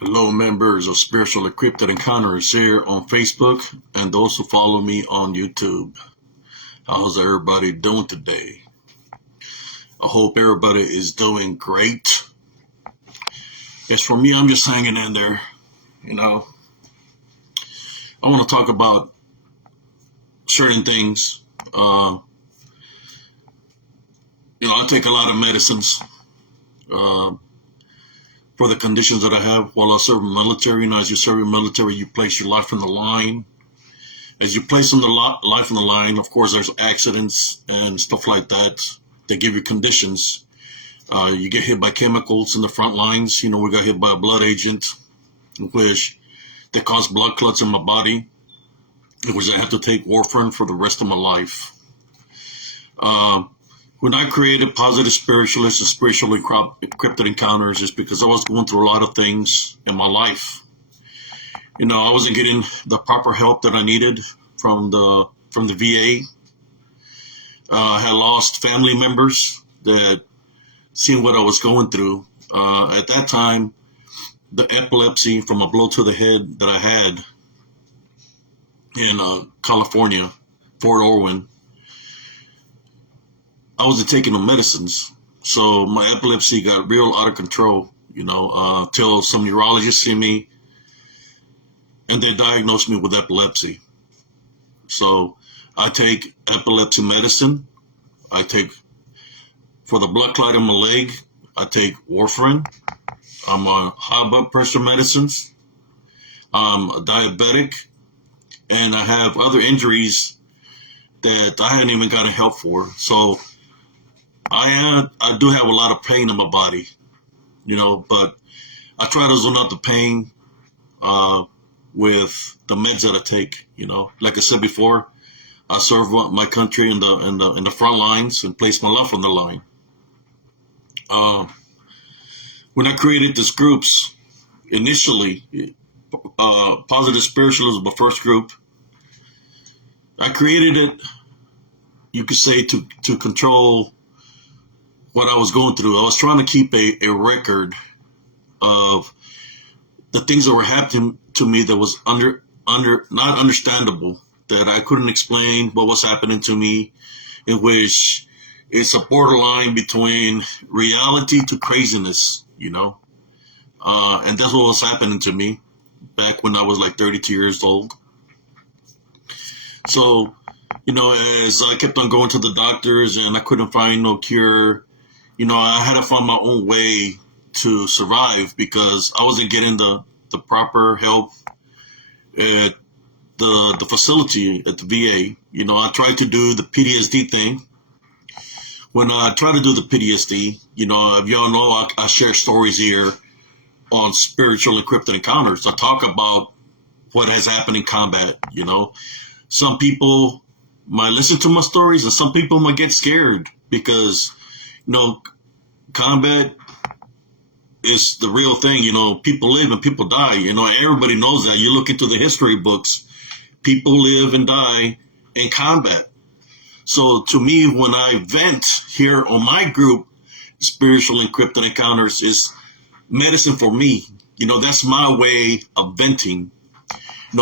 Hello, members of Spiritual Cryptid Encounters here on Facebook and those who follow me on YouTube. How's everybody doing today? I hope everybody is doing great. As for me, I'm just hanging in there. I want to talk about certain things. I take a lot of medicines for the conditions that I have while I serve in the military. As you serve in the military, you place your life on the line. As you place life on the line, of course, there's accidents and stuff like that. They give you conditions. You get hit by chemicals in the front lines. We got hit by a blood agent, which they cause blood clots in my body, which I have to take warfarin for the rest of my life. When I created Positive Spiritualist and Spiritual Cryptid Encounters, is because I was going through a lot of things in my life. I wasn't getting the proper help that I needed from the VA. I had lost family members that seen what I was going through. At that time, the epilepsy from a blow to the head that I had in California, Fort Irwin, I wasn't taking no medicines. So my epilepsy got real out of control, till some neurologists see me and they diagnosed me with epilepsy. So I take epilepsy medicine. I take, for the blood clot in my leg, I take warfarin. I'm on high blood pressure medicines. I'm a diabetic, and I have other injuries that I hadn't even gotten help for. So I do have a lot of pain in my body, but I try to zone out the pain with the meds that I take. Like I said before, I serve my country in the front lines and place my life on the line. When I created these groups, initially, Positive Spiritualism was my first group. I created it, you could say, to control what I was going through. I was trying to keep a record of the things that were happening to me that was not understandable, that I couldn't explain what was happening to me, in which it's a borderline between reality to craziness, and that's what was happening to me back when I was like 32 years old. So, as I kept on going to the doctors and I couldn't find no cure, I had to find my own way to survive because I wasn't getting the proper help at the facility at the VA. I tried to do the PTSD thing. When I try to do the PTSD, if y'all know, I share stories here on Spiritual and Cryptid Encounters. I talk about what has happened in combat. Some people might listen to my stories and some people might get scared because combat is the real thing. People live and people die. Everybody knows that. You look into the history books, people live and die in combat. So to me, when I vent here on my group, Spiritual and Cryptid Encounters is medicine for me. That's my way of venting.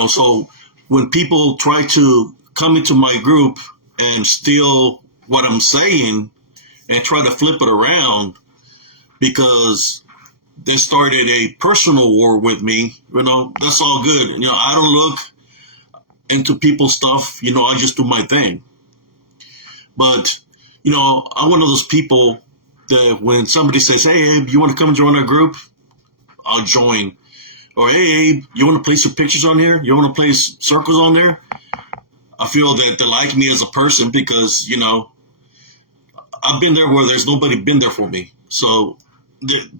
So when people try to come into my group and steal what I'm saying and try to flip it around because they started a personal war with me, that's all good. I don't look into people's stuff. I just do my thing. But, I'm one of those people that when somebody says, hey, Abe, you want to come and join our group? I'll join. Or, hey, Abe, you want to place some pictures on here? You want to place circles on there? I feel that they like me as a person because, I've been there where there's nobody been there for me. So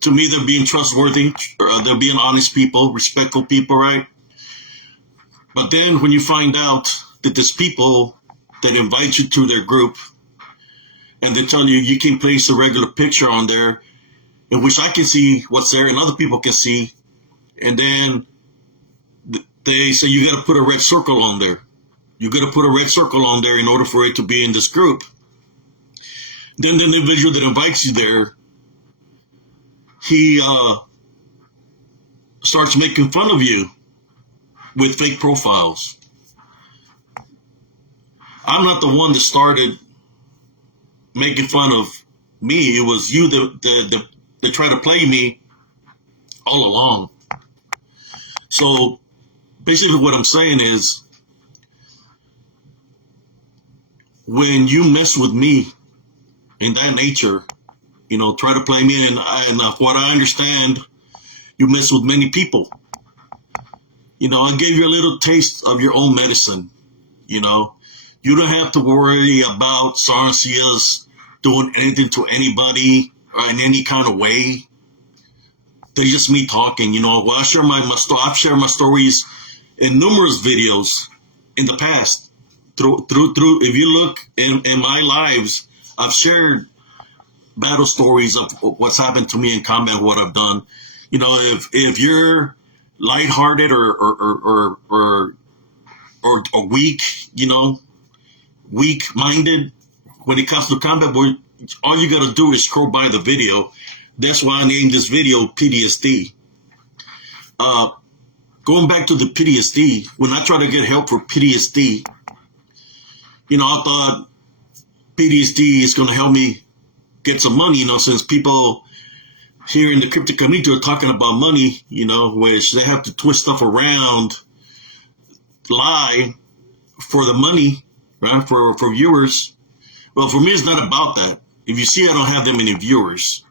to me, they're being trustworthy. They're being honest people, respectful people, right? But then when you find out that there's people that invite you to their group and they tell you can place a regular picture on there in which I can see what's there and other people can see, and then they say you got to put a red circle on there. You got to put a red circle on there in order for it to be in this group. Then the individual that invites you there, he starts making fun of you with fake profiles. I'm not the one that started making fun of me. It was you that tried to play me all along. So basically what I'm saying is, when you mess with me in that nature, try to play me, and what I understand, you mess with many people. I gave you a little taste of your own medicine. You don't have to worry about Sgt Sias doing anything to anybody or in any kind of way. They're just me talking. Well, I've shared my stories in numerous videos in the past. Through, if you look in my lives, I've shared battle stories of what's happened to me in combat, what I've done. If you're lighthearted or weak, weak-minded when it comes to combat, all you got to do is scroll by the video. That's why I named this video PTSD. Going back to the PTSD, when I try to get help for PTSD, I thought PTSD is going to help me get some money, since people here in the cryptid community are talking about money, which they have to twist stuff around, lie for the money, right, for viewers. Well, for me, it's not about that. If you see, I don't have that many viewers,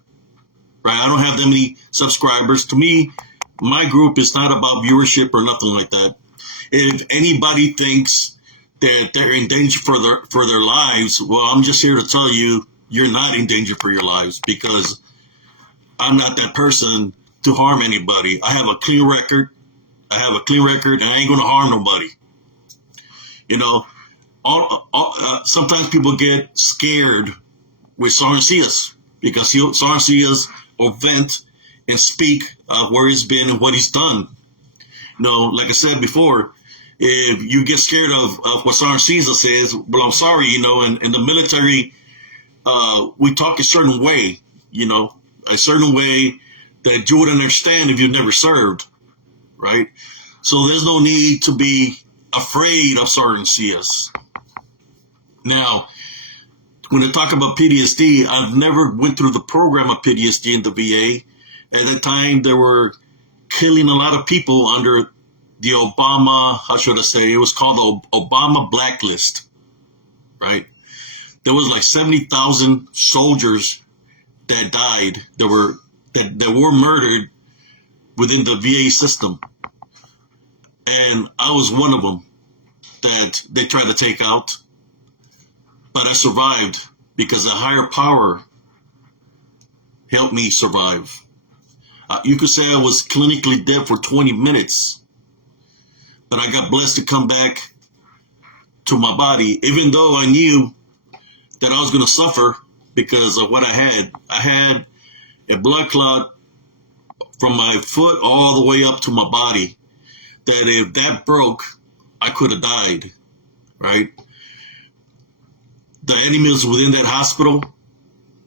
right? I don't have that many subscribers. To me, my group is not about viewership or nothing like that. If anybody thinks that they're in danger for their lives, well, I'm just here to tell you, you're not in danger for your lives, because I'm not that person to harm anybody. I have a clean record. And I ain't going to harm nobody. Sometimes people get scared with Sgt Sias, because Sgt Sias will vent and speak where he's been and what he's done. Like I said before, if you get scared of what Sgt Sias says, well, I'm sorry, in the military, we talk a certain way, a certain way that you wouldn't understand if you've never served, right? So there's no need to be afraid of Sgt Sias. Now, when I talk about PTSD, I've never went through the program of PTSD in the VA. At that time, they were killing a lot of people under the Obama, how should I say, it was called the Obama blacklist, right? There was like 70,000 soldiers that died, that were murdered within the VA system. And I was one of them that they tried to take out. But I survived because a higher power helped me survive. You could say I was clinically dead for 20 minutes, but I got blessed to come back to my body, even though I knew that I was going to suffer because of what I had. I had a blood clot from my foot all the way up to my body, that if that broke, I could have died, right? The enemies within that hospital,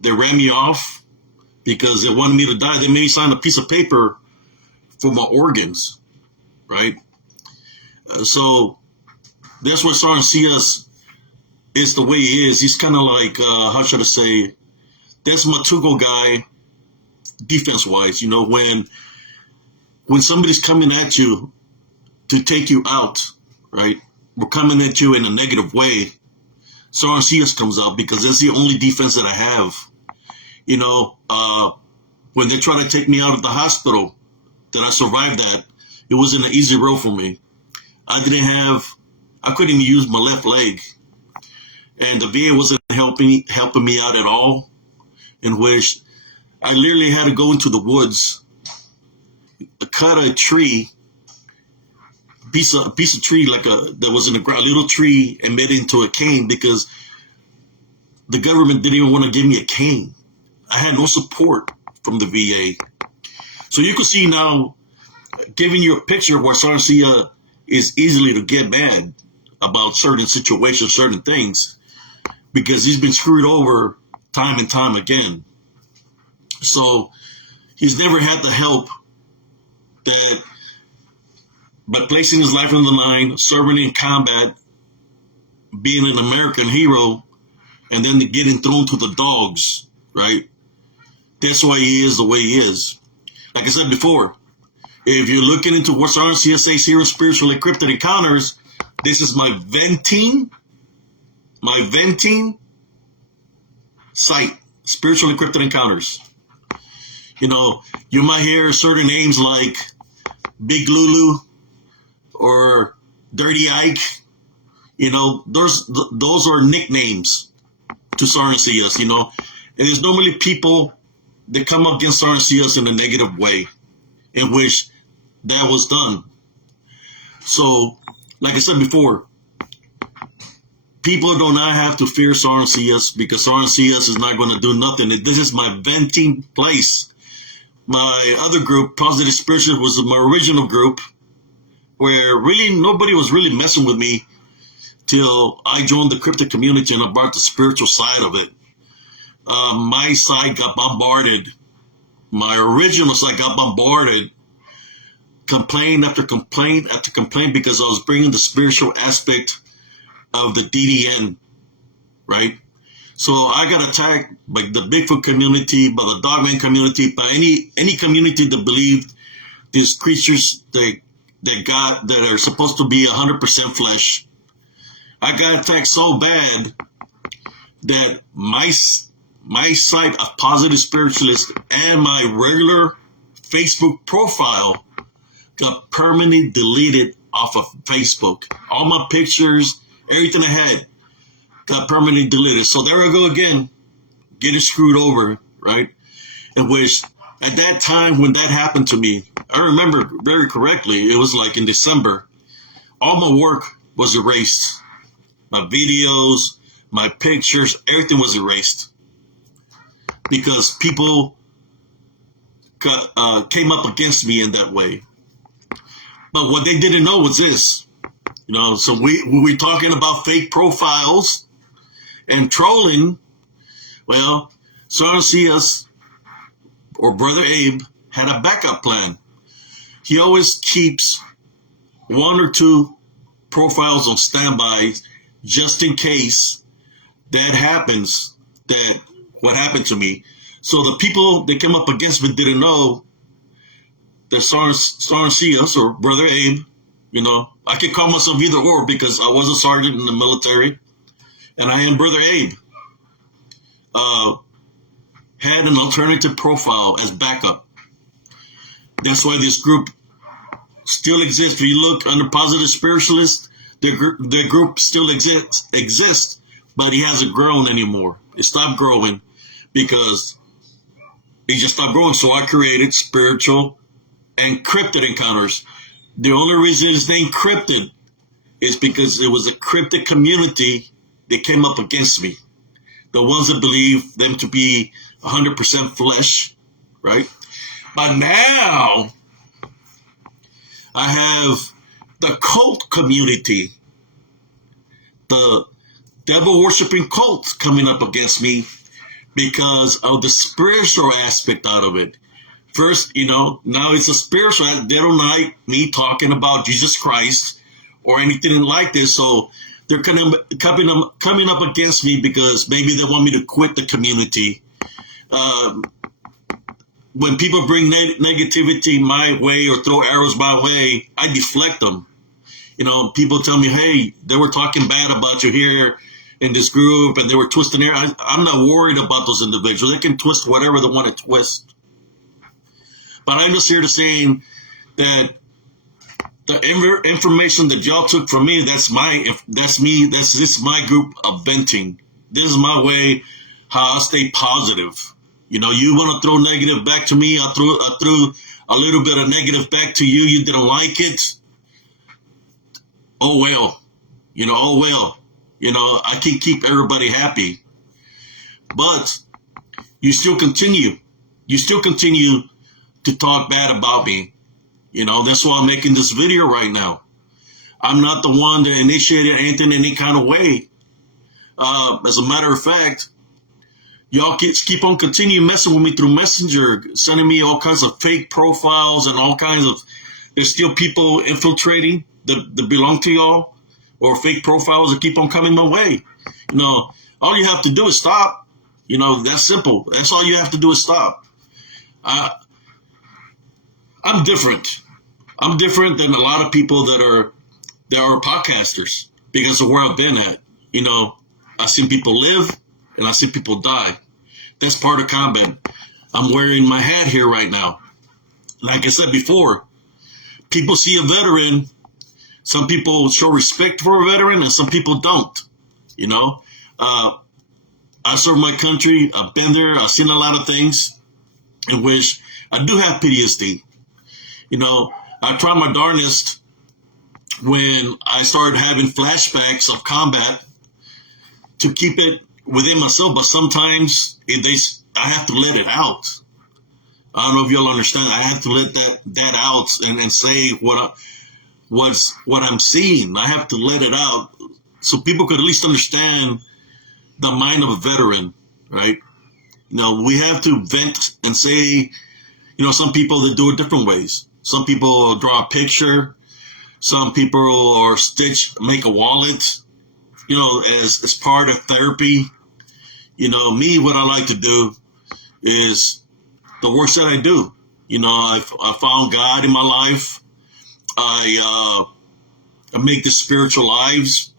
they ran me off because they wanted me to die. They made me sign a piece of paper for my organs, right? So that's what Sgt Sias is the way he is. He's kind of like, how should I say, that's my to-go guy defense-wise. When somebody's coming at you to take you out, right? We're coming at you in a negative way. Sgt Sias comes up because that's the only defense that I have. When they try to take me out of the hospital, that I survived that, it wasn't an easy road for me. I couldn't even use my left leg. And the VA wasn't helping me out at all, in which I literally had to go into the woods, cut a tree, piece of tree that was in the ground, little tree, and made it into a cane, because the government didn't even want to give me a cane. I had no support from the VA. So you can see now, giving you a picture of where Sgt Sias is easily to get mad about certain situations, certain things, because he's been screwed over time and time again. So he's never had the help that by placing his life on the line, serving in combat, being an American hero, and then getting thrown to the dogs, right? That's why he is the way he is. Like I said before, if you're looking into what's on CSA's Hero Spiritual Cryptid Encounters, this is my venting site, Spiritual Cryptid Encounters. You know, you might hear certain names like Big Lulu or Dirty Ike. You know, those are nicknames to Sgt Sias, you know. And there's normally people that come up against Sgt Sias in a negative way, in which that was done. So, like I said before, people do not have to fear Sgt Sias, because Sgt Sias is not going to do nothing. This is my venting place. My other group, Positive Spiritual, was my original group, where really nobody was really messing with me till I joined the cryptid community and I brought the spiritual side of it. My side got bombarded. My original side got bombarded. Complaint after complaint after complaint, because I was bringing the spiritual aspect of the DDN, right? So I got attacked by the Bigfoot community, by the Dogman community, by any community that believed these creatures that are supposed to be 100% flesh. I got attacked so bad that my site of Positive Spiritualist and my regular Facebook profile got permanently deleted off of Facebook. All my pictures, everything I had, got permanently deleted. So there I go again, getting screwed over, right? In which, at that time when that happened to me, I remember very correctly, it was like in December, all my work was erased. My videos, my pictures, everything was erased. Because people came up against me in that way. But what they didn't know was this. You know, so we're talking about fake profiles and trolling. Well, Sgt Sias, or Brother Abe, had a backup plan. He always keeps one or two profiles on standby just in case that happens, that what happened to me. So the people that came up against me didn't know that Sgt Sias, or Brother Abe, you know, I could call myself either or, because I was a sergeant in the military, and I am Brother Abe, had an alternative profile as backup. That's why this group still exists. If you look under Positive Spiritualist, their group still exists, but it hasn't grown anymore. It stopped growing because it just stopped growing. So I created Spiritual and Cryptid Encounters. The only reason it's named Cryptid is because it was a cryptid community that came up against me. The ones that believe them to be 100% flesh, right? But now I have the cult community, the devil worshiping cults coming up against me because of the spiritual aspect out of it. First, you know, now it's a spiritual. They don't like me talking about Jesus Christ or anything like this. So they're coming up against me because maybe they want me to quit the community. When people bring negativity my way or throw arrows my way, I deflect them. You know, people tell me, hey, they were talking bad about you here in this group and they were twisting here. I'm not worried about those individuals. They can twist whatever they want to twist. But I'm just here to say that the information that y'all took from me, that's me. This is my group of venting. This is my way how I stay positive. You know, you want to throw negative back to me. I threw a little bit of negative back to you. You didn't like it. Oh well. You know, oh well. You know, I can keep everybody happy. But you still continue. You still continue to talk bad about me. You know, that's why I'm making this video right now. I'm not the one that initiated anything in any kind of way. As a matter of fact, Y'all keep on continuing messing with me through Messenger, sending me all kinds of fake profiles and all kinds of. There's still people infiltrating that belong to y'all, or fake profiles that keep on coming my way. All you have to do is stop. That's simple. That's all you have to do is stop. I'm different. I'm different than a lot of people that are podcasters because of where I've been at. I've seen people live and I've seen people die. That's part of combat. I'm wearing my hat here right now. Like I said before, people see a veteran. Some people show respect for a veteran and some people don't. I serve my country. I've been there. I've seen a lot of things in which I do have PTSD. I try my darndest when I started having flashbacks of combat to keep it within myself, but sometimes I have to let it out. I don't know if you'll understand. I have to let that out and say what I'm seeing. I have to let it out so people could at least understand the mind of a veteran, right? We have to vent and say, some people that do it different ways. Some people draw a picture. Some people make a wallet, as part of therapy. Me, what I like to do is the work that I do. I found God in my life. I make the spiritual lives.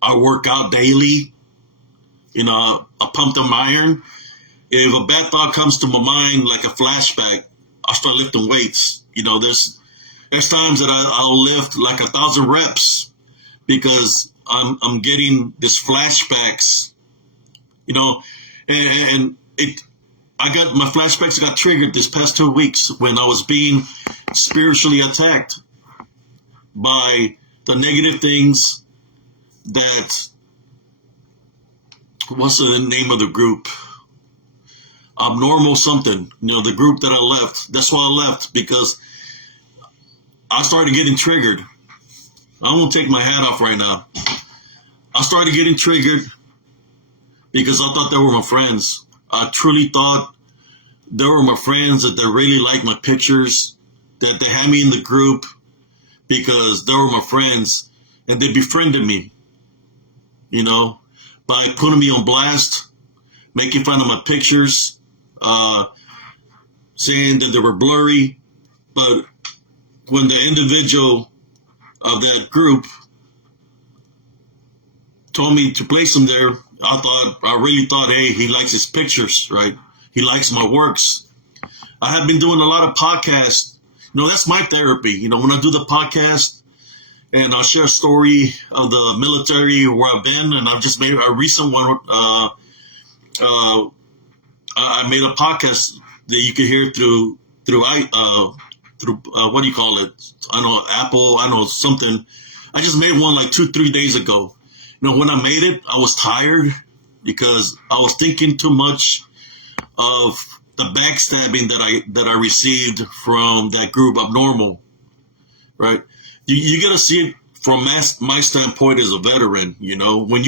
I work out daily. I pump them iron. If a bad thought comes to my mind, like a flashback, I'll start lifting weights. There's times that I'll lift like 1,000 reps because I'm getting these flashbacks. And my flashbacks got triggered this past 2 weeks when I was being spiritually attacked by the negative things that. What's the name of the group? Abnormal something. The group that I left. That's why I left, because I started getting triggered. I won't take my hat off right now. I started getting triggered because I thought they were my friends. I truly thought they were my friends, that they really liked my pictures, that they had me in the group because they were my friends and they befriended me, by putting me on blast, making fun of my pictures, saying that they were blurry. But when the individual of that group told me to place them there, I really thought, hey, he likes his pictures, right? He likes my works. I have been doing a lot of podcasts. That's my therapy. When I do the podcast and I'll share a story of the military where I've been, and I've just made a recent one. I made a podcast that you can hear through what do you call it? I know Apple. I know something. I just made one like 2-3 days ago. When I made it, I was tired because I was thinking too much of the backstabbing that I received from that group Abnormal, right? You got to see it from my standpoint as a veteran. When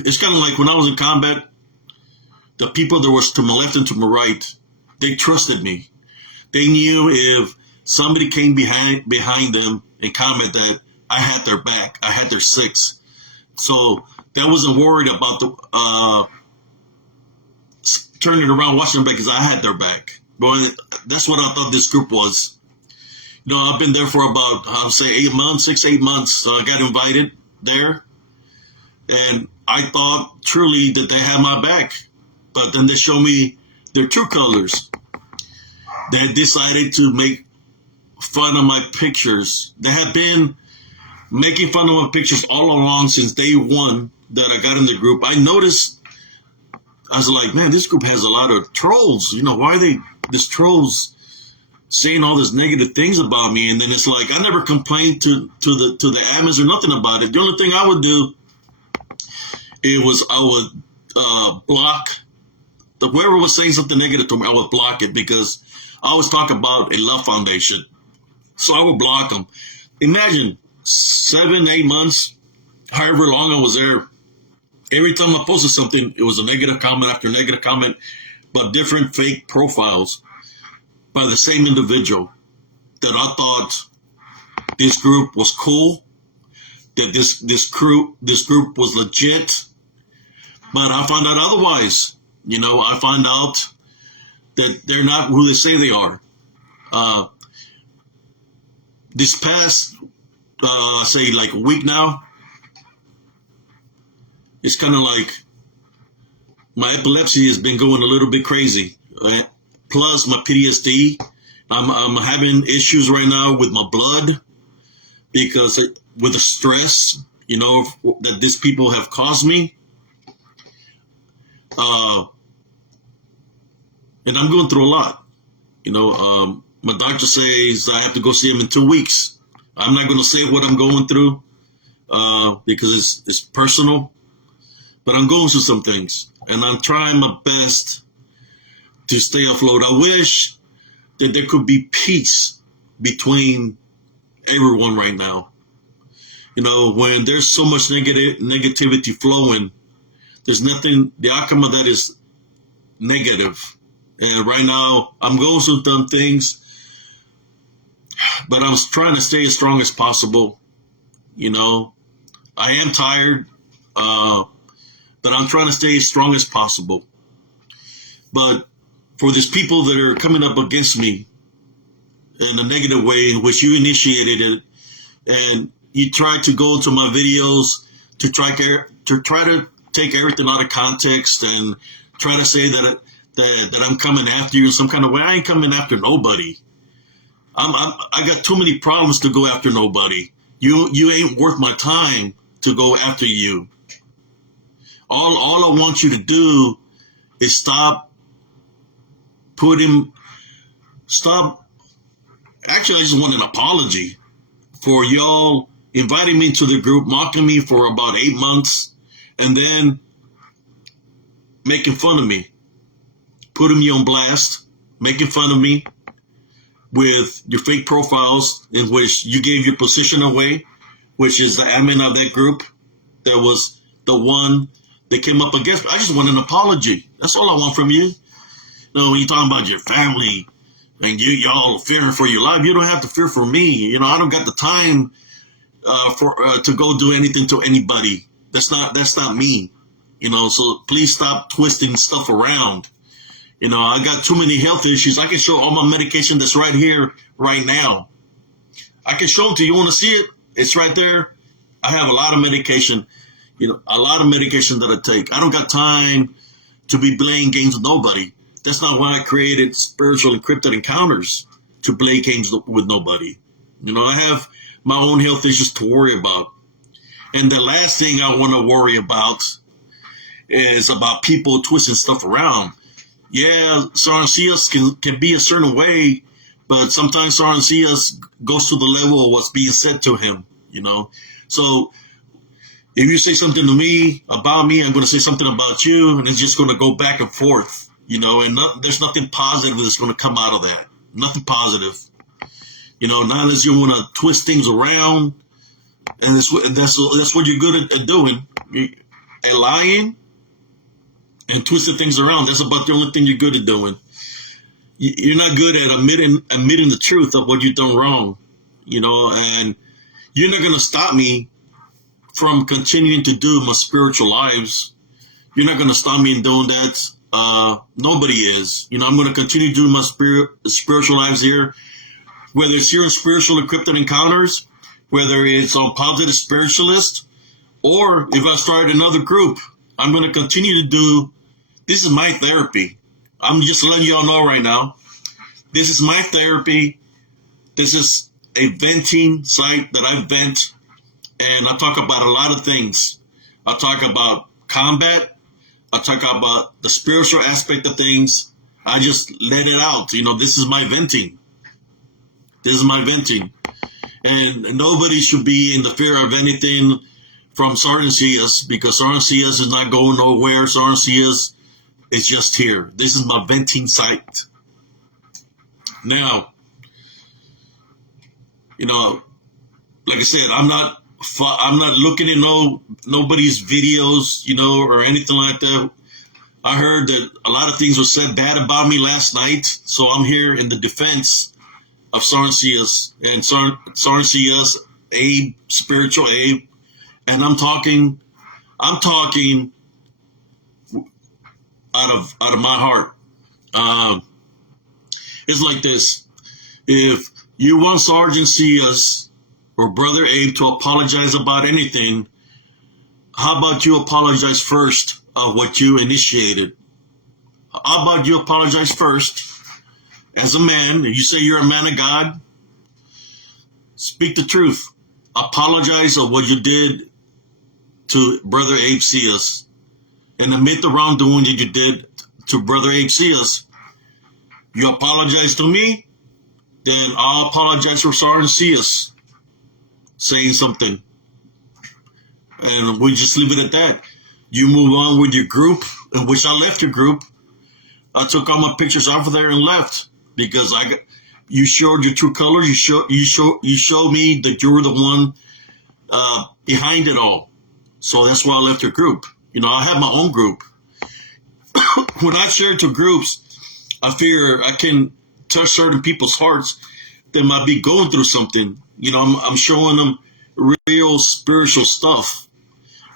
it's kind of like when I was in combat, the people that was to my left and to my right, they trusted me. They knew if somebody came behind them in combat that I had their back. I had their six. So that wasn't worried about turning around, watching them back, because I had their back. But that's what I thought this group was. I've been there for about, I'll say 8 months, 6-8 months. So I got invited there. And I thought truly that they had my back. But then they showed me their true colors. They decided to make fun of my pictures. They have been making fun of my pictures all along since day one that I got in the group. I noticed, I was like, man, this group has a lot of trolls. Why are these trolls saying all these negative things about me? And then it's like, I never complained to the admins or nothing about it. The only thing I would do, I would block whoever was saying something negative to me. I would block it because I always talk about a love foundation. So I would block them. Imagine 7-8 months, however long I was there, Every time I posted something, it was a negative comment after negative comment, but different fake profiles by the same individual that I thought this group was cool, that this group was legit, but I found out otherwise. I find out that they're not who they say they are. This past, say like a week now, it's kind of like my epilepsy has been going a little bit crazy. Plus my PTSD. I'm having issues right now with my blood because with the stress, that these people have caused me. And I'm going through a lot. My doctor says I have to go see him in 2 weeks. I'm not going to say what I'm going through because it's personal. But I'm going through some things, and I'm trying my best to stay afloat. I wish that there could be peace between everyone right now. When there's so much negativity flowing, there's nothing, the outcome of that is negative. And right now, I'm going through some things, but I'm trying to stay as strong as possible. I am tired, but I'm trying to stay as strong as possible. But for these people that are coming up against me in a negative way in which you initiated it, and you try to go to my videos to try to take everything out of context and try to say that I'm coming after you in some kind of way. I ain't coming after nobody. I got too many problems to go after nobody. You ain't worth my time to go after you. All I want you to do is stop. Actually, I just want an apology for y'all inviting me to the group, mocking me for about 8 months, and then making fun of me, putting me on blast, making fun of me with your fake profiles in which you gave your position away, which is the admin of that group that was the one that came up against me. I just want an apology. That's all I want from you. When you're talking about your family and y'all fearing for your life, you don't have to fear for me. I don't got the time to go do anything to anybody. That's not me. So please stop twisting stuff around. I got too many health issues. I can show all my medication that's right here, right now. I can show them to you. You want to see it? It's right there. I have a lot of medication, a lot of medication that I take. I don't got time to be playing games with nobody. That's not why I created Spiritual and Cryptid Encounters, to play games with nobody. I have my own health issues to worry about. And the last thing I want to worry about is about people twisting stuff around. Yeah, Sgt Sias can be a certain way, but sometimes Sgt Sias goes to the level of what's being said to him, So if you say something to me, about me, I'm going to say something about you, and it's just going to go back and forth, and there's nothing positive that's going to come out of that. Nothing positive. Not unless you want to twist things around, and that's what you're good at doing. At lying and twisting things around. That's about the only thing you're good at doing. You're not good at admitting the truth of what you've done wrong, and you're not going to stop me from continuing to do my spiritual lives. You're not going to stop me in doing that. Nobody is. I'm going to continue to do my spiritual lives here, whether it's here in Spiritual and Cryptid Encounters, whether it's on Positive Spiritualist, or if I start another group. I'm going to continue to do. This is my therapy. I'm just letting y'all know right now. This is my therapy. This is a venting site that I vent, and I talk about a lot of things. I talk about combat. I talk about the spiritual aspect of things. I just let it out. This is my venting. This is my venting. And nobody should be in the fear of anything from Sgt Sias, because Sgt Sias is not going nowhere. Sgt Sias is just here. This is my venting site. Now, like I said, I'm not I'm not looking at nobody's videos, or anything like that. I heard that a lot of things were said bad about me last night, so I'm here in the defense of Sgt Sias and Sgt Sias, Abe, spiritual Abe, and I'm talking out of my heart. It's like this: if you want Sergeant Sias or Brother Abe to apologize about anything, how about you apologize first of what you initiated? How about you apologize first as a man? You say you're a man of God. Speak the truth. Apologize of what you did to Brother Abe Sias, and admit the wrongdoing that you did to Brother Abe Sias. You apologize to me, then I'll apologize for Sergeant Sias saying something. And we just leave it at that. You move on with your group, in which I left your group. I took all my pictures off of there and left because you showed your true colors. You showed me that you were the one behind it all. So that's why I left your group. I have my own group. When I share to groups, I fear I can touch certain people's hearts that might be going through something. I'm showing them real spiritual stuff.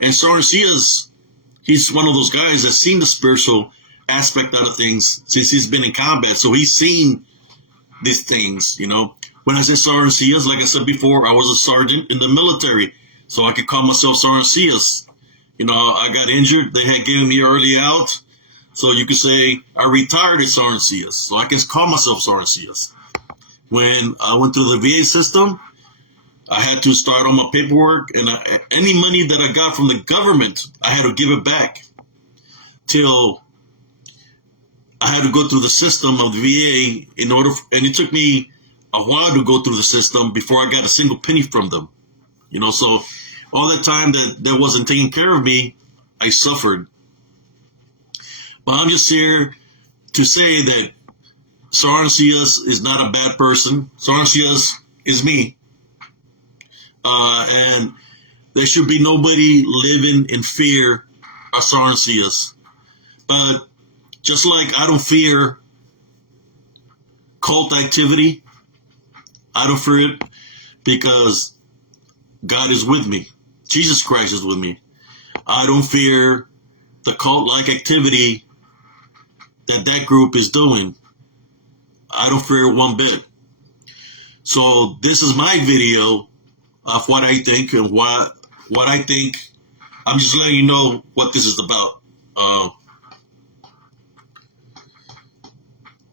And Sgt Sias, he's one of those guys that's seen the spiritual aspect out of things since he's been in combat. So he's seen these things, When I say Sgt Sias, like I said before, I was a sergeant in the military. So I could call myself Sgt Sias. I got injured. They had given me early out. So you could say I retired as Sgt Sias. So I can call myself Sgt Sias. When I went through the VA system, I had to start on my paperwork, and any money that I got from the government, I had to give it back till I had to go through the system of the VA and it took me a while to go through the system before I got a single penny from them. So all that time that wasn't taking care of me, I suffered. But I'm just here to say that Sgt Sias is not a bad person. Sgt Sias is me. And there should be nobody living in fear of Sgt Sias. But just like I don't fear cult activity, I don't fear it because God is with me. Jesus Christ is with me. I don't fear the cult-like activity that group is doing. I don't fear it one bit. So this is my video of what I think and what I think. I'm just letting you know what this is about.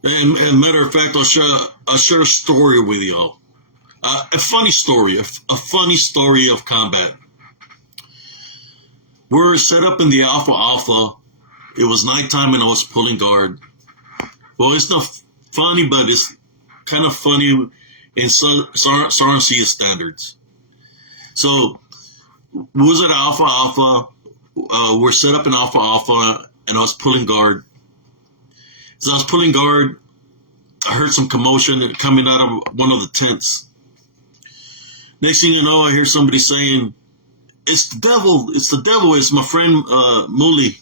And matter of fact, I'll share a story with y'all. A funny story of combat. We're set up in the Alpha. It was nighttime and I was pulling guard. Well, it's not funny, but it's kind of funny in Sgt Sias standards. So we was at Alpha. We're set up in Alpha, and I was pulling guard. As I was pulling guard, I heard some commotion coming out of one of the tents. Next thing you know, I hear somebody saying, "It's the devil! It's the devil!" It's my friend Muli.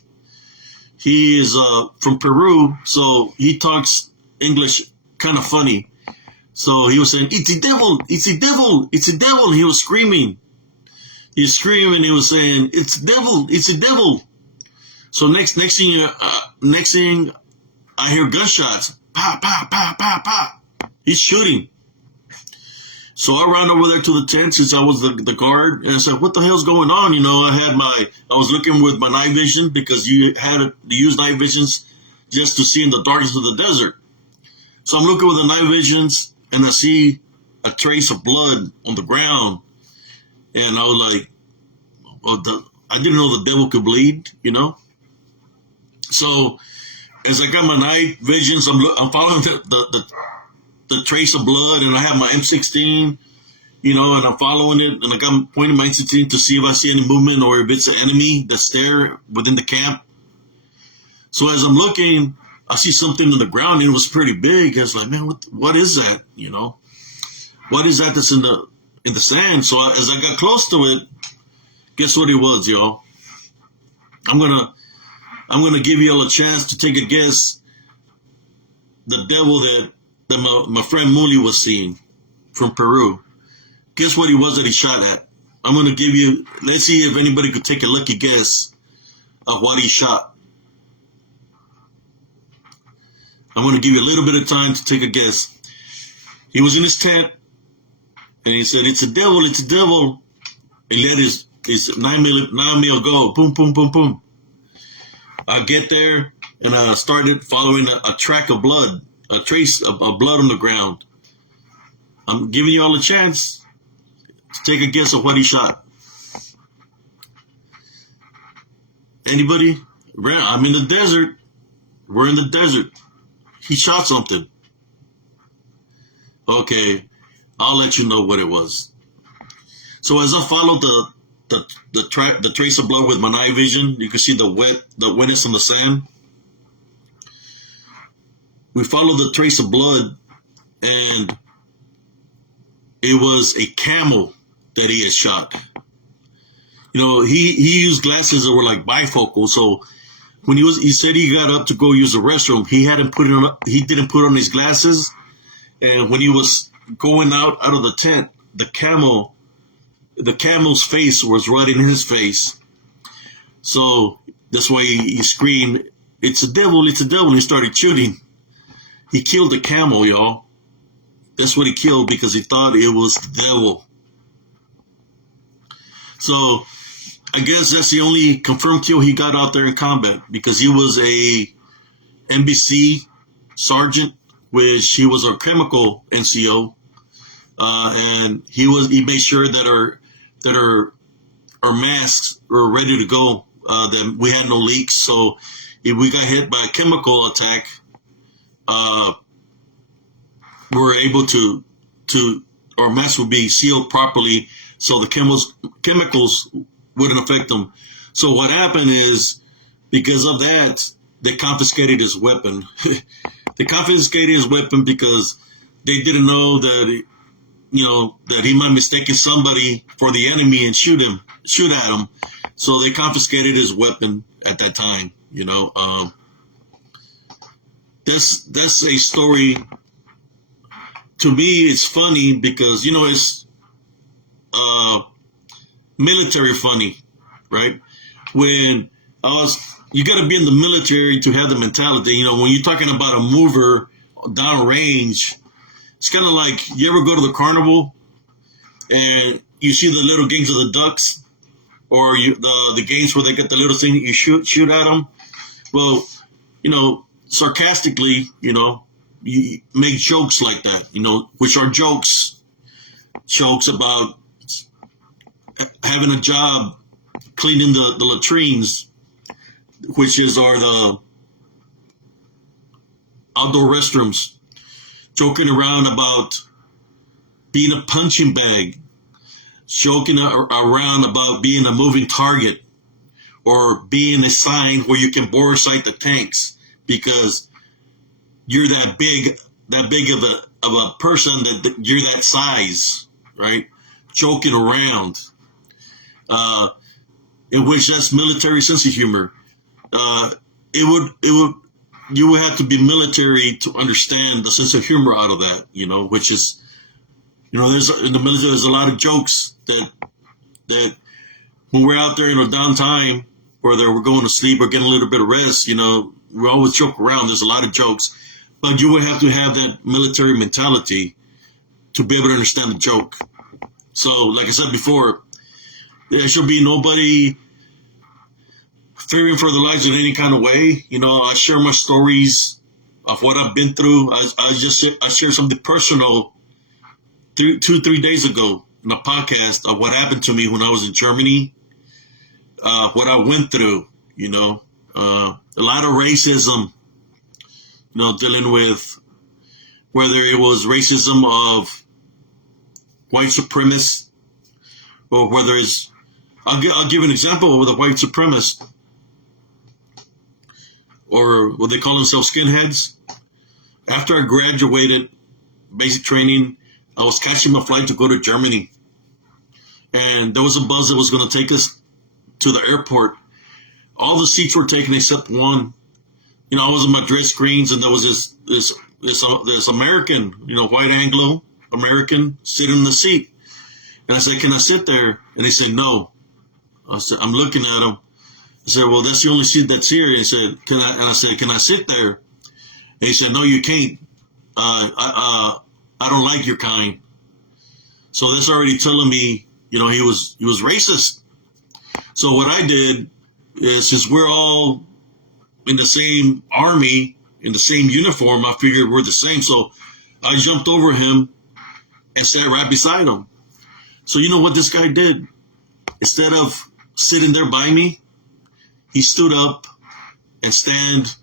He is from Peru, so he talks English kind of funny. So he was saying, "It's the devil! It's the devil! It's the devil!" He was screaming. He was screaming. He was saying, "It's the devil! It's the devil!" So next thing, I hear gunshots. Pa pa pa pa pa. He's shooting. So I ran over there to the tent since I was the guard, and I said, "What the hell's going on?" I was looking with my night vision because you had to use night visions just to see in the darkness of the desert. So I'm looking with the night visions, and I see a trace of blood on the ground, and I was like, I didn't know the devil could bleed, So as I got my night visions, I'm following the trace of blood, and I have my M16, and I'm following it, and I'm pointing my M16 to see if I see any movement or if it's an enemy that's there within the camp. So as I'm looking, I see something on the ground, and it was pretty big. I was like, man, what is that? What is that that's in the in the sand. So as I got close to it, guess what it was, y'all? I'm gonna give y'all a chance to take a guess. The devil that my friend Muli was seeing from Peru. Guess what he was that he shot at? I'm gonna give you. Let's see if anybody could take a lucky guess of what he shot. I'm gonna give you a little bit of time to take a guess. He was in his tent, and he said, "It's a devil! It's a devil!" He let his 9mm go. Boom, boom, boom, boom. I get there, and I started following a track of blood, a trace of blood on the ground. I'm giving you all a chance to take a guess of what he shot. Anybody? I'm in the desert. We're in the desert. He shot something. Okay, I'll let you know what it was. So as I followed the trace of blood with my night vision, you can see the wetness on the sand. We followed the trace of blood, and it was a camel that he had shot. You know, he used glasses that were like bifocal, so when he said he got up to go use the restroom, he didn't put on his glasses, and when he was going out of the tent, the camel's face was right in his face. So that's why he screamed, "It's a devil, it's a devil," and he started shooting. He killed the camel, y'all. That's what he killed because he thought it was the devil. So I guess that's the only confirmed kill he got out there in combat, because he was a NBC sergeant, which he was a chemical NCO, and he made sure that our masks were ready to go, that we had no leaks. So if we got hit by a chemical attack, we were able to our masks would be sealed properly, so the chemicals wouldn't affect them. So what happened is, because of that, they confiscated his weapon. They confiscated his weapon because they didn't know that, that he might mistake somebody for the enemy and shoot at him. So they confiscated his weapon at that time. That's a story. To me, it's funny because, it's military funny, right? When you got to be in the military to have the mentality. When you're talking about a mover down range, it's kind of like, you ever go to the carnival and you see the little games of the ducks, or the games where they get the little thing that you shoot at them. Well, sarcastically, you make jokes like that, which are jokes about having a job cleaning the latrines, which are the outdoor restrooms, joking around about being a punching bag, joking around about being a moving target, or being a sign where you can bore sight the tanks because you're that big of a person, that you're that size, right? Joking around, in which that's military sense of humor. You would have to be military to understand the sense of humor out of that, which is, there's in the military, there's a lot of jokes that when we're out there in a downtime, whether we're going to sleep or getting a little bit of rest, we always joke around. There's a lot of jokes, but you would have to have that military mentality to be able to understand the joke. So, like I said before, there should be nobody fearing for their lives in any kind of way. I share my stories of what I've been through. I shared something personal 2-3 days ago in a podcast of what happened to me when I was in Germany, what I went through, a lot of racism, dealing with whether it was racism of white supremacists, or whether it's, I'll give an example with a white supremacist, or what they call themselves, skinheads. After I graduated basic training, I was catching my flight to go to Germany. and there was a bus that was going to take us to the airport. All the seats were taken except one. I was in my dress screens, and there was this American, white Anglo American sitting in the seat. And I said, "Can I sit there?" And they said, "No." I said, I'm looking at him. I said, "Well, that's the only seat that's here." And he said, And I said, "Can I sit there?" And he said, "No, you can't. I don't like your kind." So that's already telling me, he was racist. So what I did is, since we're all in the same army, in the same uniform, I figured we're the same. So I jumped over him and sat right beside him. So you know what this guy did? Instead of sitting there by me, he stood up and stand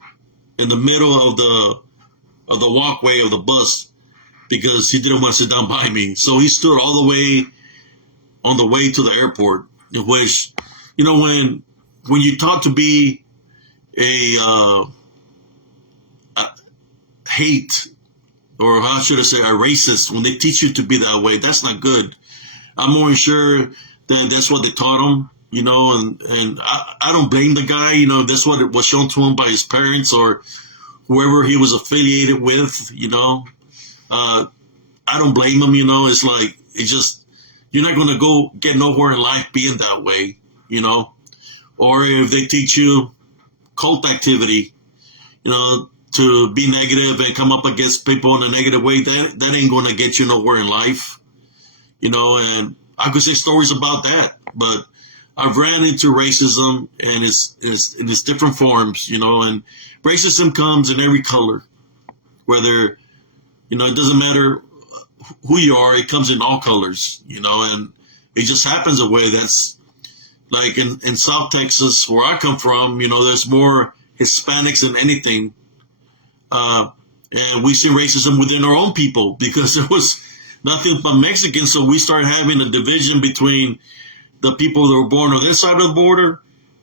in the middle of the walkway of the bus, because he didn't want to sit down by me. So he stood all the way on the way to the airport, which, when you talk to be a hate, or how should I say, a racist, when they teach you to be that way, that's not good. I'm more sure that that's what they taught him, and I don't blame the guy. That's what it was shown to him by his parents or whoever he was affiliated with. I don't blame him. It's like, you're not going to go get nowhere in life being that way, or if they teach you cult activity, to be negative and come up against people in a negative way, that ain't going to get you nowhere in life, and I could say stories about that, but I've ran into racism, and it's in its different forms, and racism comes in every color, whether, it doesn't matter who you are, it comes in all colors, and it just happens a way that's like in South Texas, where I come from, there's more Hispanics than anything. And we see racism within our own people, because there was nothing but Mexicans. So we started having a division between the people that were born on this side of the border,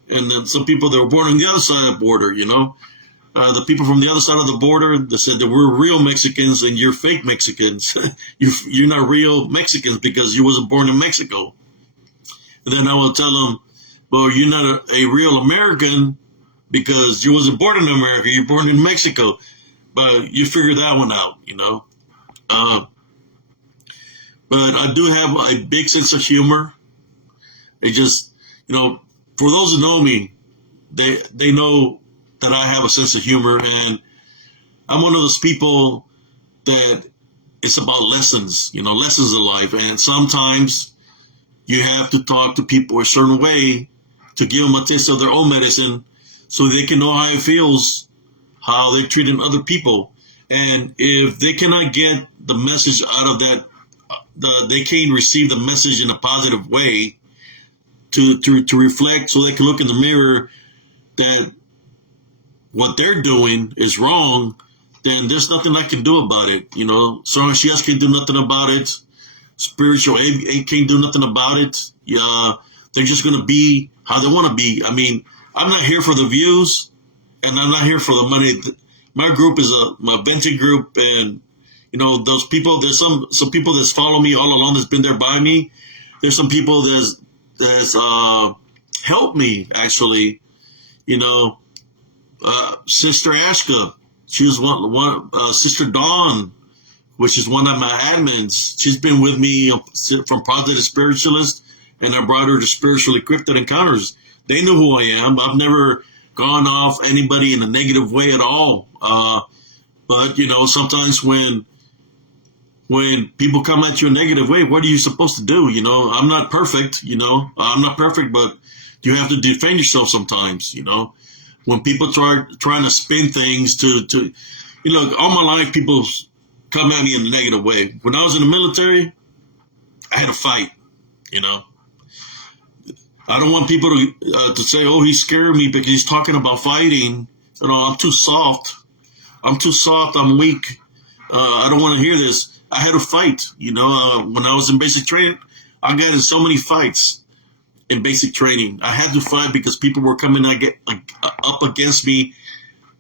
and then some people that were born on the other side of the border, the people from the other side of the border, they said that we're real Mexicans and you're fake Mexicans. You're not real Mexicans because you wasn't born in Mexico. And then I will tell them, well, you're not a real American because you wasn't born in America. You're born in Mexico. But you figure that one out, But I do have a big sense of humor. It just, for those who know me, they know that I have a sense of humor, and I'm one of those people that it's about lessons, lessons of life. And sometimes you have to talk to people a certain way to give them a taste of their own medicine, so they can know how it feels, how they're treating other people. And if they cannot get the message out of that, they can't receive the message in a positive way to reflect, so they can look in the mirror that what they're doing is wrong, then there's nothing I can do about it. Sgt Sias can do nothing about it. Spiritual aid can't do nothing about it. They're just going to be how they want to be. I mean, I'm not here for the views, and I'm not here for the money. My group is my venting group, and those people. There's some people that's follow me all along, that's been there by me. There's some people that's helped me, actually. Sister Ashka, she was one. Sister Dawn, which is one of my admins. She's been with me from Positive Spiritualist, and I brought her to Spiritually Cryptid Encounters. They know who I am. I've never gone off anybody in a negative way at all. But sometimes when people come at you in a negative way, what are you supposed to do? I'm not perfect. I'm not perfect, but you have to defend yourself sometimes. When people trying to spin things to all my life, people come at me in a negative way. When I was in the military, I had to fight. I don't want people to say, "Oh, he's scared me because he's talking about fighting." I'm too soft. I'm weak. I don't want to hear this. I had to fight. When I was in basic training, I got in so many fights in basic training. I had to fight because people were coming up against me,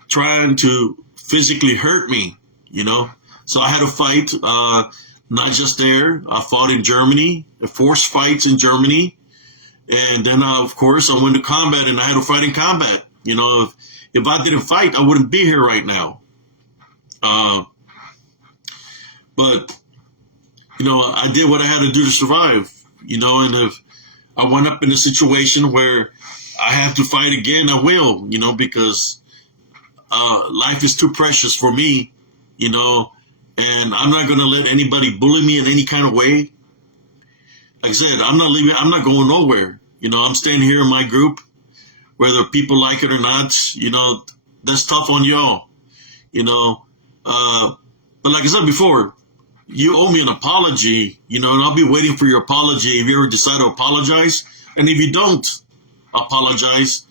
trying to physically hurt me. So I had to fight. Not just there, I fought in Germany, forced fights in Germany. And then, of course, I went to combat and I had to fight in combat. You know, if I didn't fight, I wouldn't be here right now. But, you know, I did what I had to do to survive, you know, and if I went up in a situation where I have to fight again, I will, you know, because life is too precious for me, you know, and I'm not going to let anybody bully me in any kind of way. Like I said, I'm not leaving. I'm not going nowhere. You know, I'm staying here in my group, whether people like it or not. You know, that's tough on y'all. You know, but like I said before, you owe me an apology. You know, and I'll be waiting for your apology if you ever decide to apologize. And if you don't apologize,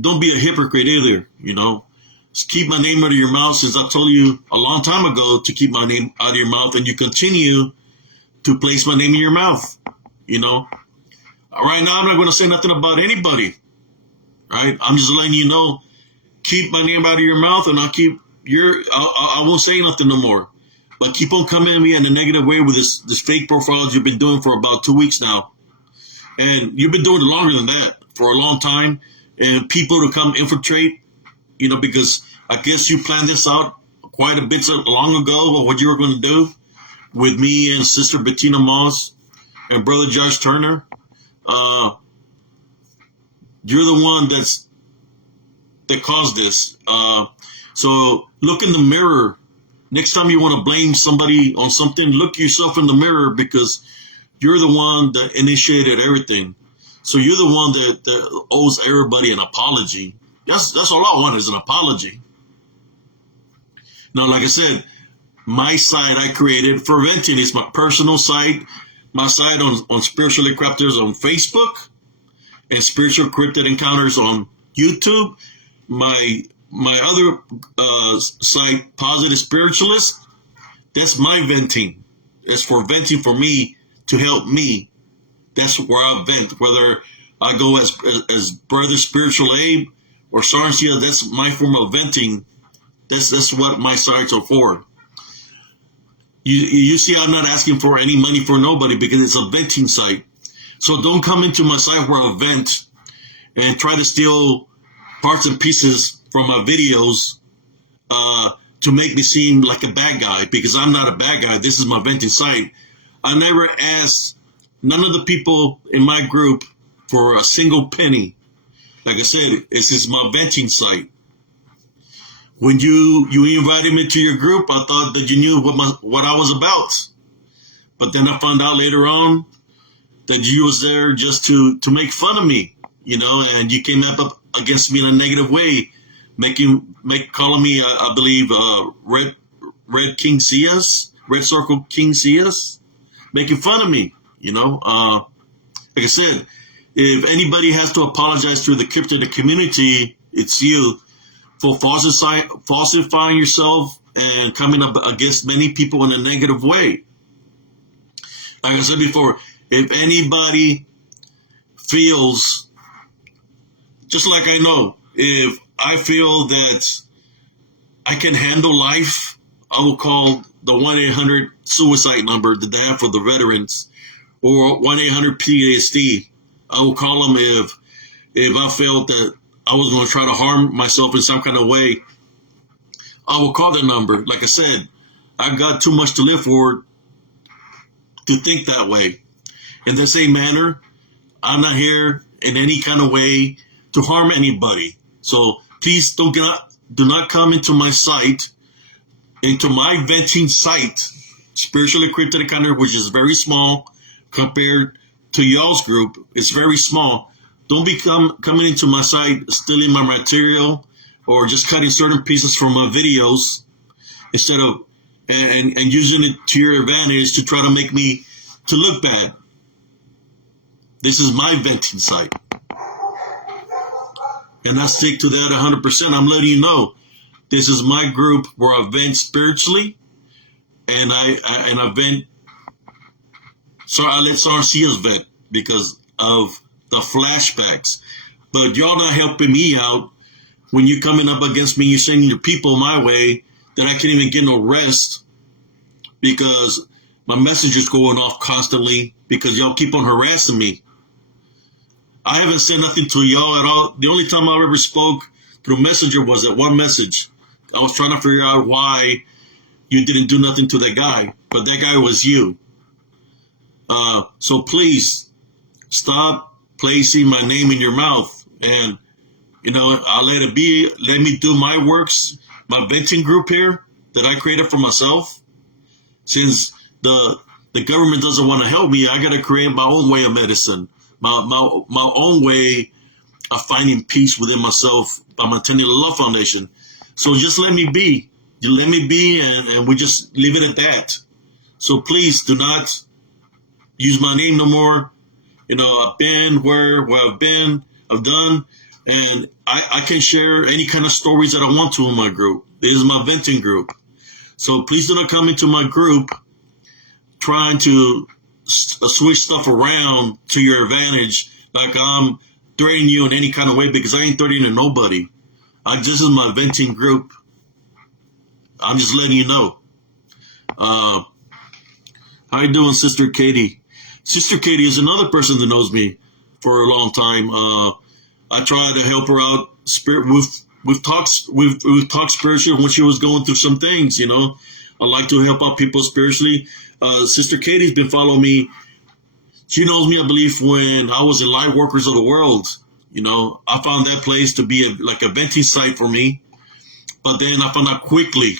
don't be a hypocrite either. You know, just keep my name out of your mouth, since I told you a long time ago to keep my name out of your mouth, and you continue to place my name in your mouth. You know, right now I'm not going to say nothing about anybody, right? I'm just letting you know, keep my name out of your mouth, and I won't say nothing no more. But keep on coming at me in a negative way with this fake profiles you've been doing for about 2 weeks now. And you've been doing it longer than that, for a long time. And people to come infiltrate, you know, because I guess you planned this out quite a bit so long ago, of what you were going to do with me and Sister Bettina Moss and Brother Josh Turner. You're the one that caused this. So look in the mirror. Next time you want to blame somebody on something, look yourself in the mirror, because you're the one that initiated everything. So you're the one that owes everybody an apology. That's all I want, is an apology. Now, like I said, my site I created for venting is my personal site. My site on Spiritually Cryptid on Facebook, and Spiritual Cryptid Encounters on YouTube. My other site, Positive Spiritualist, that's my venting. That's for venting for me, to help me. That's where I vent. Whether I go as Brother Spiritual Abe or Sgt Sias, that's my form of venting. That's what my sites are for. You see, I'm not asking for any money for nobody, because it's a venting site. So don't come into my site where I vent and try to steal parts and pieces from my videos to make me seem like a bad guy, because I'm not a bad guy. This is my venting site. I never asked none of the people in my group for a single penny. Like I said, this is my venting site. When you invited me to your group, I thought that you knew what I was about. But then I found out later on that you was there just to make fun of me, you know, and you came up against me in a negative way, calling me, I believe, Red King Sias, Red Circle King Sias, making fun of me, you know. Like I said, if anybody has to apologize to the cryptid community, it's you, for falsifying yourself and coming up against many people in a negative way. Like I said before, if anybody feels, just like I know, if I feel that I can handle life, I will call the 1-800 suicide number that they have for the veterans, or 1-800 PTSD. I will call them if I felt that I was going to try to harm myself in some kind of way. I will call the number. Like I said, I've got too much to live for to think that way. In the same manner, I'm not here in any kind of way to harm anybody. So please do not come into my site, into my venting site, Spiritually Cryptid Encounter, which is very small compared to y'all's group. It's very small. Don't be coming into my site, stealing my material, or just cutting certain pieces from my videos instead of and using it to your advantage to try to make me to look bad. This is my venting site, and I stick to that 100%. I'm letting you know, this is my group where I vent spiritually, and I vent. So I let Sgt Sias vent because of the flashbacks. But y'all not helping me out when you're coming up against me. You're sending your people my way that I can't even get no rest because My messenger's going off constantly because y'all keep on harassing me. I haven't said nothing to y'all at all. The only time I ever spoke through Messenger was that one message. I was trying to figure out why you didn't do nothing to that guy, but that guy was you. So please stop placing my name in your mouth, and I'll let it be. Let me do my works, my venting group here that I created for myself. Since the government doesn't want to help me, I got to create my own way of medicine, my own way of finding peace within myself by maintaining the Love Foundation. So just let me be. You let me be, and we just leave it at that. So please do not use my name no more. I've been where I've been, I've done, and I can share any kind of stories that I want to in my group. This is my venting group. So please do not come into my group trying to switch stuff around to your advantage, like I'm threatening you in any kind of way, because I ain't threatening nobody. This is my venting group. I'm just letting you know. How you doing, Sister Katie? Sister Katie is another person that knows me for a long time. I try to help her out. We've talked spiritually when she was going through some things. I like to help out people spiritually. Sister Katie's been following me. She knows me, I believe, when I was in Light Workers of the World. I found that place to be like a venting site for me. But then I found out quickly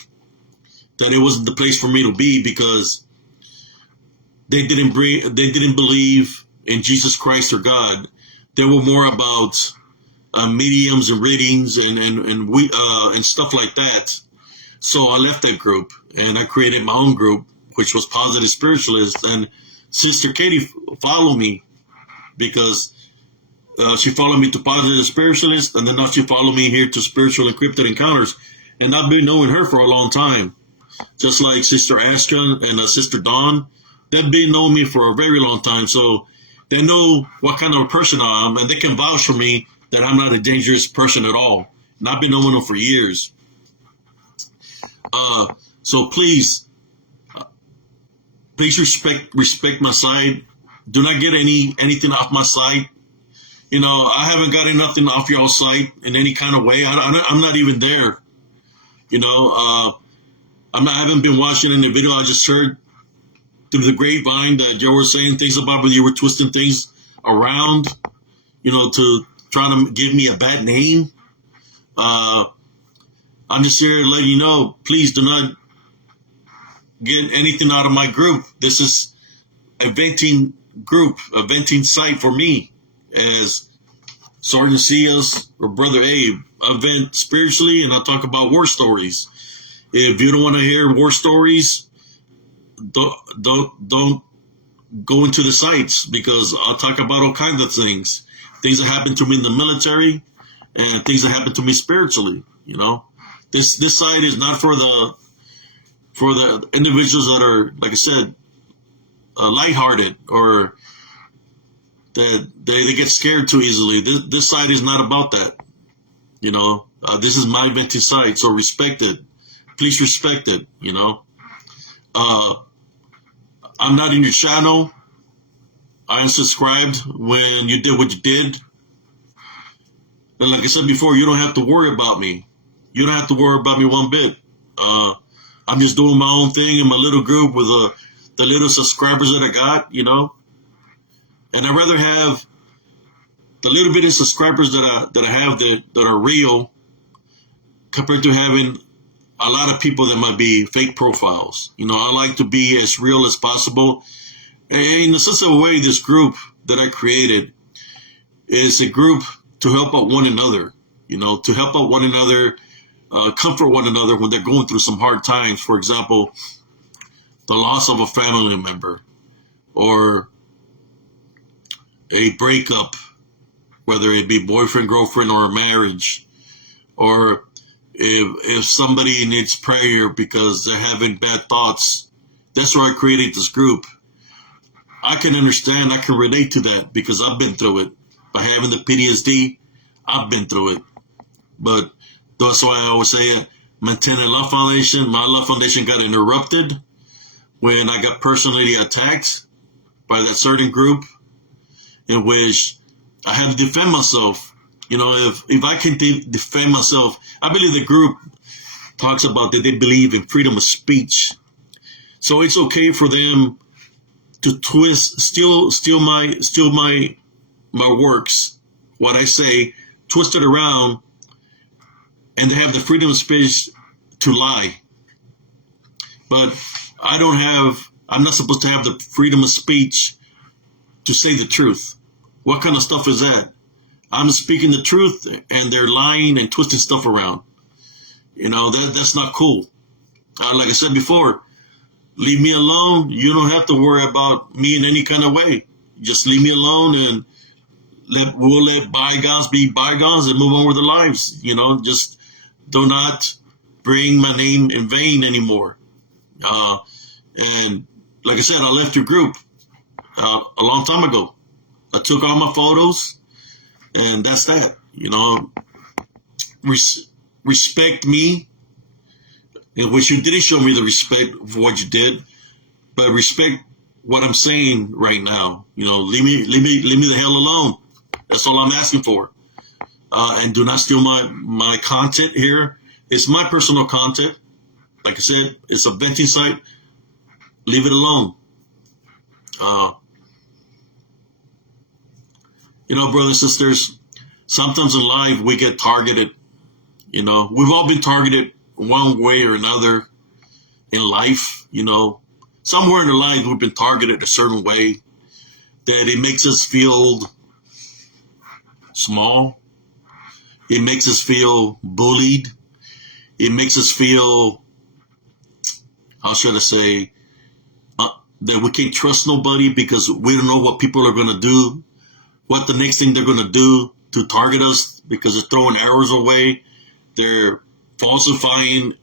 that it wasn't the place for me to be, because they didn't believe in Jesus Christ or God. They were more about mediums and readings and stuff like that. So I left that group and I created my own group, which was Positive Spiritualist. And Sister Katie followed me because she followed me to Positive Spiritualist, and then now she followed me here to Spiritual and Cryptid Encounters. And I've been knowing her for a long time. Just like Sister Astra and Sister Dawn, they've been knowing me for a very long time. So they know what kind of a person I am, and they can vouch for me that I'm not a dangerous person at all. And I've been knowing them for years. So please respect my side. Do not get anything off my site. I haven't gotten nothing off y'all's site in any kind of way. I'm not even there. I haven't been watching any video. I just heard through the grapevine that you were saying things about me. You were twisting things around, to try to give me a bad name. I'm just here letting you know, please do not get anything out of my group. This is a venting group, a venting site for me as Sgt Sias or Brother Abe. I vent spiritually and I talk about war stories. If you don't want to hear war stories, don't go into the sites, because I'll talk about all kinds of things that happened to me in the military and things that happened to me spiritually. This site is not for the individuals that are, like I said, lighthearted or that they get scared too easily. This site is not about that. This is my venting site, so respect it. Please respect it. I'm not in your channel. I unsubscribed when you did what you did. And like I said before, you don't have to worry about me. You don't have to worry about me one bit. I'm just doing my own thing in my little group with the little subscribers that I got, And I'd rather have the little bit of subscribers that I have that are real compared to having a lot of people that might be fake profiles. I like to be as real as possible. And in a sense of a way, this group that I created is a group to help out one another, to help out one another, comfort one another when they're going through some hard times. For example, the loss of a family member or a breakup, whether it be boyfriend, girlfriend, or a marriage, or if somebody needs prayer because they're having bad thoughts. That's why I created this group. I can understand, I can relate to that because I've been through it. By having the PTSD, I've been through it. But that's why I always say, maintaining Love Foundation, my Love Foundation got interrupted when I got personally attacked by that certain group, in which I had to defend myself. You know, if I can defend myself, I believe the group talks about that they believe in freedom of speech. So it's okay for them to steal my works, what I say, twist it around, and they have the freedom of speech to lie. But I'm not supposed to have the freedom of speech to say the truth. What kind of stuff is that? I'm speaking the truth and they're lying and twisting stuff around. You know, that's not cool. Like I said before, leave me alone. You don't have to worry about me in any kind of way. Just leave me alone, and we'll let bygones be bygones and move on with our lives. You know, just do not bring my name in vain anymore. And like I said, I left your group a long time ago. I took all my photos, and that's that. You know, respect me, in which you didn't show me the respect for what you did, but respect what I'm saying right now. You know, leave me the hell alone. That's all I'm asking for. And do not steal my content here. It's my personal content. Like I said, it's a venting site. Leave it alone. You know, brothers and sisters, sometimes in life we get targeted. You know, we've all been targeted one way or another in life. You know, somewhere in our life we've been targeted a certain way that it makes us feel small. It makes us feel bullied. It makes us feel, how should I say, that we can't trust nobody because we don't know what people are going to do, what the next thing they're going to do to target us, because they're throwing arrows away. They're falsifying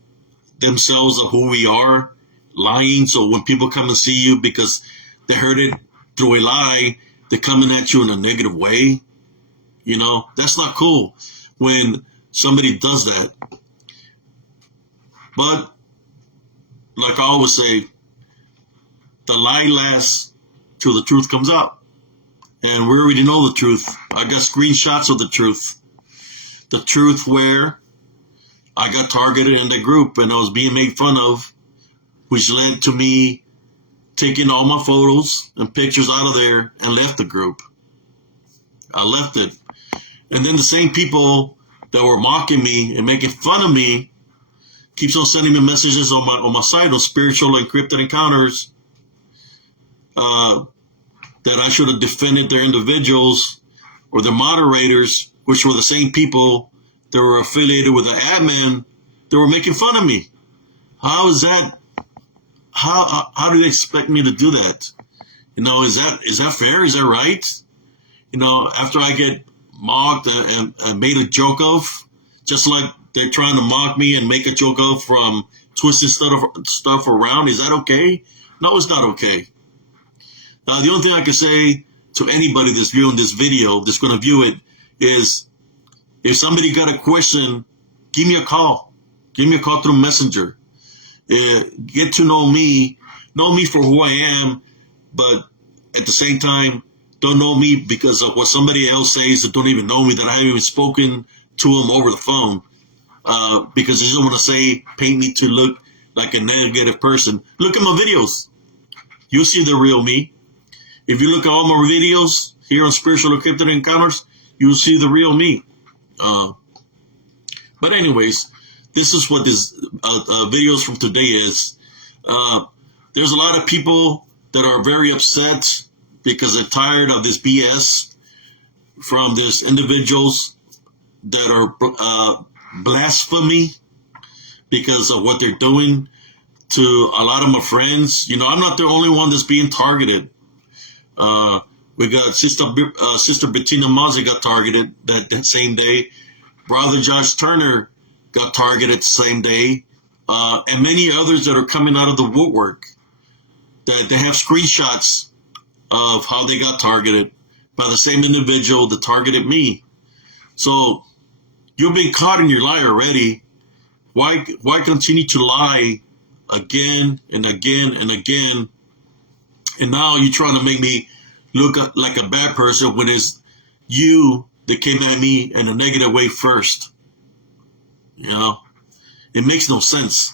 themselves of who we are, lying. So when people come and see you because they heard it through a lie, they're coming at you in a negative way. You know, that's not cool when somebody does that. But like I always say, the lie lasts till the truth comes out. And we already know the truth. I got screenshots of the truth. The truth where I got targeted in the group and I was being made fun of, which led to me taking all my photos and pictures out of there and left the group. I left it. And then the same people that were mocking me and making fun of me keeps on sending me messages on my site on Spiritual and Cryptid Encounters that I should have defended their individuals or their moderators, which were the same people that were affiliated with the admin that were making fun of me. How is that? How do they expect me to do that? You know, is that fair? Is that right? You know, after I get mocked and made a joke of, just like they're trying to mock me and make a joke of from twisting stuff around, is that okay? No, it's not okay. The only thing I can say to anybody that's viewing this video, that's going to view it, is if somebody got a question, give me a call. Give me a call through Messenger. Get to know me for who I am, but at the same time, don't know me because of what somebody else says that don't even know me, that I haven't even spoken to them over the phone, because they just want to paint me to look like a negative person. Look at my videos. You'll see the real me. If you look at all my videos here on Spiritual and Cryptid Encounters, you'll see the real me. But anyways, this is what this videos from today is. There's a lot of people that are very upset because they're tired of this BS from these individuals that are blasphemy because of what they're doing to a lot of my friends. You know, I'm not the only one that's being targeted. We got Sister Bettina Mozzie got targeted that same day. Brother Josh Turner got targeted the same day. And many others that are coming out of the woodwork, that they have screenshots of how they got targeted by the same individual that targeted me. So you've been caught in your lie already. Why continue to lie again and again and again. And now you're trying to make me look like a bad person when it's you that came at me in a negative way first. You know, it makes no sense.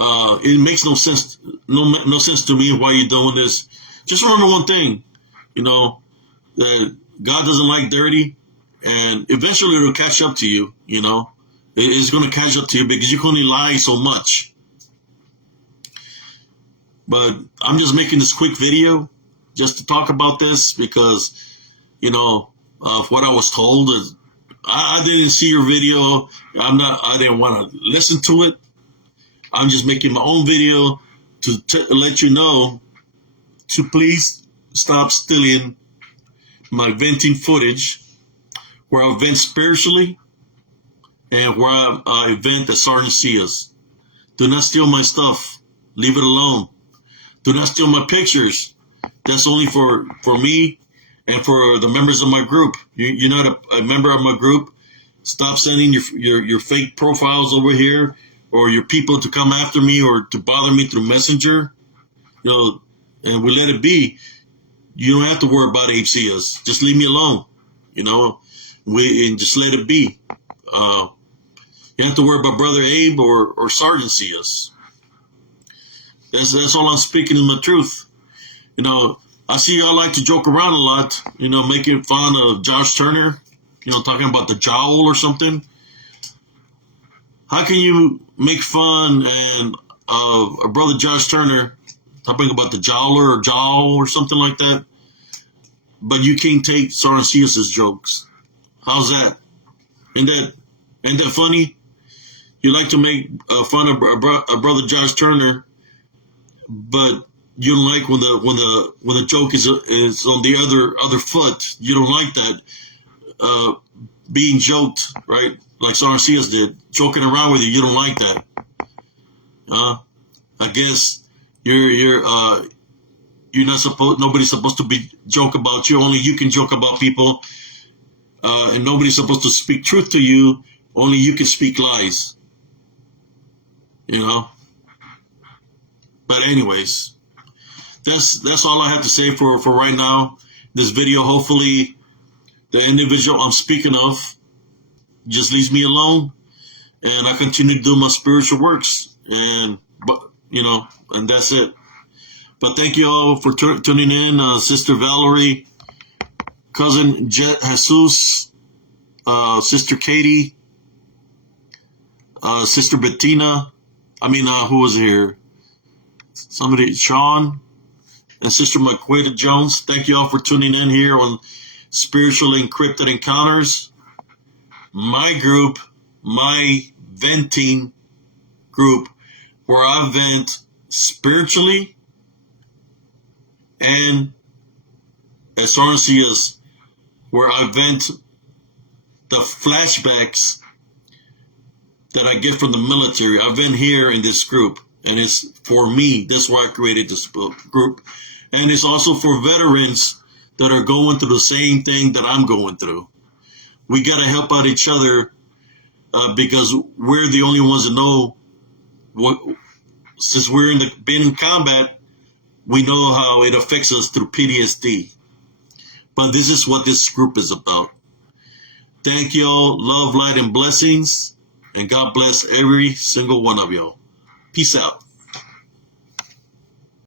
It makes no sense, no sense to me why you're doing this. Just remember one thing, you know, that God doesn't like dirty, and eventually it'll catch up to you. You know, it's going to catch up to you because you can only lie so much. But I'm just making this quick video just to talk about this because, you know, what I was told is I didn't see your video. I didn't want to listen to it. I'm just making my own video to let you know to please stop stealing my venting footage where I vent spiritually and where I vent as Sgt Sias. Do not steal my stuff. Leave it alone. Do not steal my pictures. That's only for me and for the members of my group. You're not a member of my group. Stop sending your fake profiles over here or your people to come after me or to bother me through Messenger. You know, and we let it be. You don't have to worry about Sgt Sias. Just leave me alone. You know, and just let it be. You don't have to worry about Brother Abe or Sgt Sias. That's all I'm speaking is my truth. You know, I see y'all like to joke around a lot, you know, making fun of Josh Turner, you know, talking about the jowl or something. How can you make fun of a brother Josh Turner talking about the jowler or jowl or something like that, but you can't take Sgt Sias' jokes? How's that? Ain't that funny? You like to make fun of a brother Josh Turner, but you don't like when the joke is on the other foot. You don't like that being joked, right? Like Sgt Sias did, joking around with you. You don't like that. I guess you're not supposed. Nobody's supposed to be joke about you. Only you can joke about people, and nobody's supposed to speak truth to you. Only you can speak lies. You know. But anyways, that's all I have to say for right now. This video, hopefully, the individual I'm speaking of just leaves me alone, and I continue to do my spiritual works, and that's it. But thank you all for tuning in, Sister Valerie, Cousin Jet Jesus, Sister Katie, Sister Bettina. Who was here? Somebody, Sean, and Sister Maquita Jones. Thank you all for tuning in here on Spiritually Encrypted Encounters. My group, my venting group, where I vent spiritually and as Sgt Sias, where I vent the flashbacks that I get from the military. I vent here in this group, and it's for me. That's why I created this group. And it's also for veterans that are going through the same thing that I'm going through. We got to help out each other because we're the only ones that know what. Since we're been in combat, we know how it affects us through PTSD. But this is what this group is about. Thank y'all. Love, light, and blessings. And God bless every single one of y'all. Peace out.